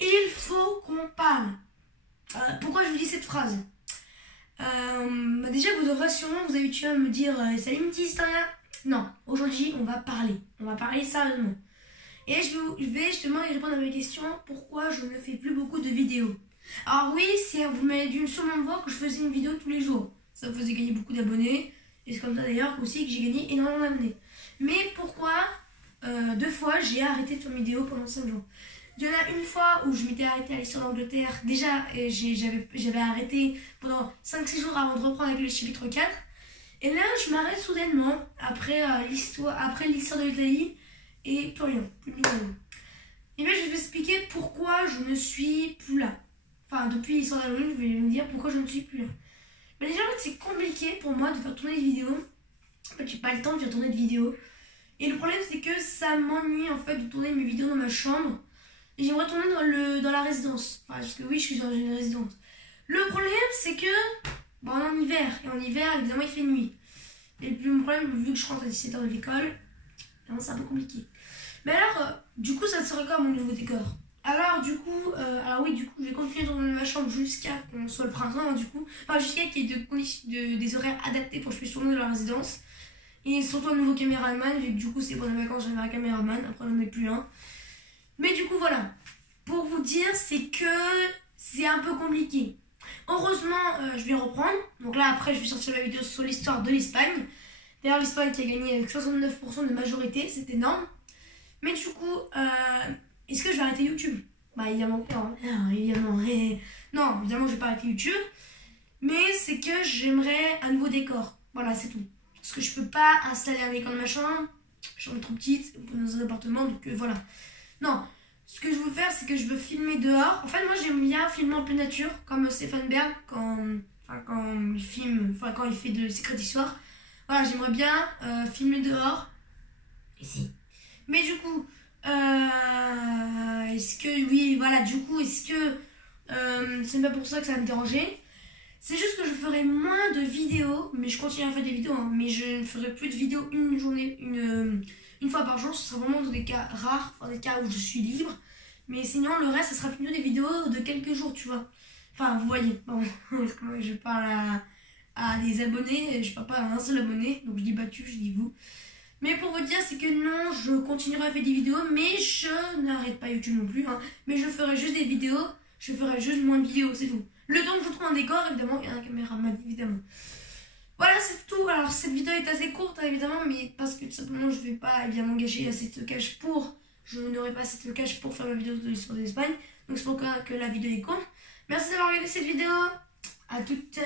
Il faut qu'on parle. Pourquoi je vous dis cette phrase? Déjà, vous devrez sûrement vous habituer à me dire salut Miti Historia. Non, aujourd'hui, on va parler. On va parler sérieusement. Et je vais justement y répondre à mes questions. Pourquoi je ne fais plus beaucoup de vidéos? Alors oui, vous m'avez dû sûrement voir que je faisais une vidéo tous les jours. Ça me faisait gagner beaucoup d'abonnés. Et c'est comme ça d'ailleurs aussi que j'ai gagné énormément d'abonnés. Mais pourquoi 2 fois j'ai arrêté de faire une vidéo pendant 5 jours? Il y en a une fois où je m'étais arrêtée à l'histoire d'Angleterre. Déjà, j'avais arrêté pendant 5-6 jours avant de reprendre avec le chapitre 4. Et là, je m'arrête soudainement après l'histoire de l'Italie et plus rien, plus de nouvelles. Et bien, je vais vous expliquer pourquoi je ne suis plus là. Enfin, depuis l'histoire d'Halloween, je vais me dire pourquoi je ne suis plus là. Mais déjà, en fait, c'est compliqué pour moi de faire tourner des vidéos. En fait, j'ai pas le temps de faire tourner de vidéos. Et le problème, c'est que ça m'ennuie en fait de tourner mes vidéos dans ma chambre. Et j'aimerais tourner dans la résidence. Enfin, parce que oui, je suis dans une résidence. Le problème, c'est que bon, on est en hiver. Et en hiver, évidemment, il fait nuit. Et le problème, vu que je rentre à 17h de l'école, c'est un peu compliqué. Mais alors, du coup, ça serait quoi mon nouveau décor? Alors oui, du coup, je vais continuer de tourner ma chambre jusqu'à qu'on soit le printemps, du coup. Enfin, jusqu'à qu'il y ait des horaires adaptés pour que je puisse tourner dans la résidence. Et surtout un nouveau caméraman, vu que du coup, c'est pendant les vacances, j'avais un caméraman, après j'en ai plus un. Mais du coup, voilà. Pour vous dire, c'est que c'est un peu compliqué. Heureusement, je vais reprendre. Donc là, après, je vais sortir la vidéo sur l'histoire de l'Espagne. D'ailleurs, l'Espagne qui a gagné avec 69% de majorité, c'est énorme. Mais du coup, est-ce que je vais arrêter YouTube? Bah évidemment pas. Non, évidemment. Non, évidemment, je vais pas arrêter YouTube. Mais c'est que j'aimerais un nouveau décor. Voilà, c'est tout. Parce que je peux pas installer un écran de ma chambre. Chambre trop petite, dans un appartement, donc voilà. Non, ce que je veux faire, c'est que je veux filmer dehors. En fait, moi, j'aime bien filmer en pleine nature, comme Stéphane Berg, quand il filme, quand il fait de Secret Histoire. Voilà, j'aimerais bien filmer dehors. Ici. Mais du coup, est-ce que, oui, voilà, du coup, est-ce que c'est pas pour ça que ça va me déranger? C'est juste que je ferai moins de vidéos, mais je continue à faire des vidéos, hein, mais je ne ferai plus de vidéos une fois par jour. Ce sera vraiment dans des cas rares, dans des cas où je suis libre. Mais sinon, le reste, ce sera plutôt des vidéos de quelques jours, tu vois. Enfin, vous voyez, bon, je parle à des abonnés, je parle pas à un seul abonné, donc je dis battu, je dis vous. Mais pour vous dire, c'est que non, je continuerai à faire des vidéos, mais je n'arrête pas YouTube non plus, hein, mais je ferai juste des vidéos, je ferai juste moins de vidéos, c'est tout. Le temps que je trouve un décor, évidemment, et un caméraman, évidemment. Voilà, c'est tout. Alors, cette vidéo est assez courte, hein, évidemment, mais parce que tout simplement, je ne vais pas, évidemment, gâcher assez de cash je n'aurai pas assez de cash pour faire ma vidéo de l'histoire de l'Espagne. Donc, c'est pourquoi que la vidéo est courte. Merci d'avoir regardé cette vidéo. À toutes.